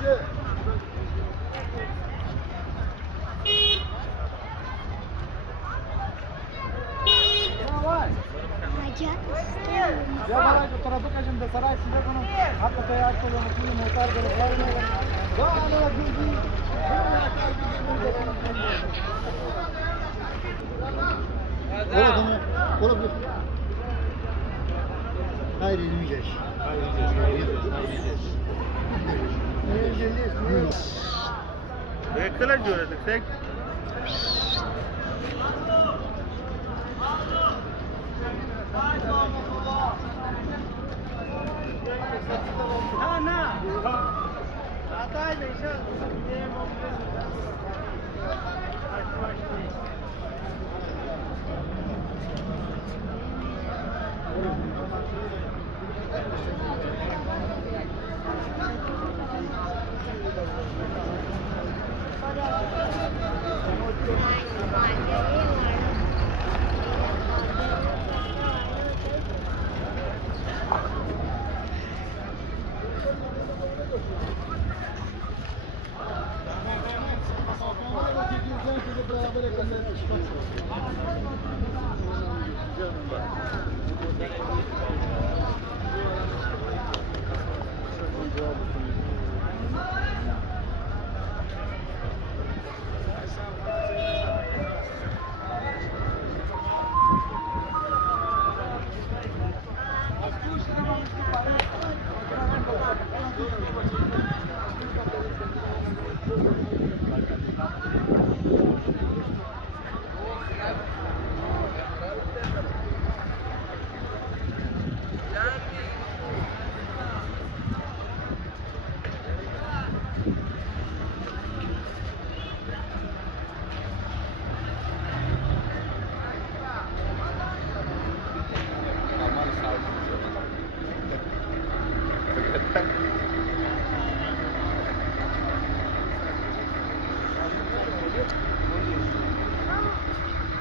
Ya bana bu tarafı kaçın da saray size bunu hatta teyar koyalım şimdi motor böyle var mı? Ya ana güldü. Ola bunu ola bu. Hayır yiyeceğiz. Hayır yiyeceğiz. Bekle görelim tek. Ha na. Atay da inşallah.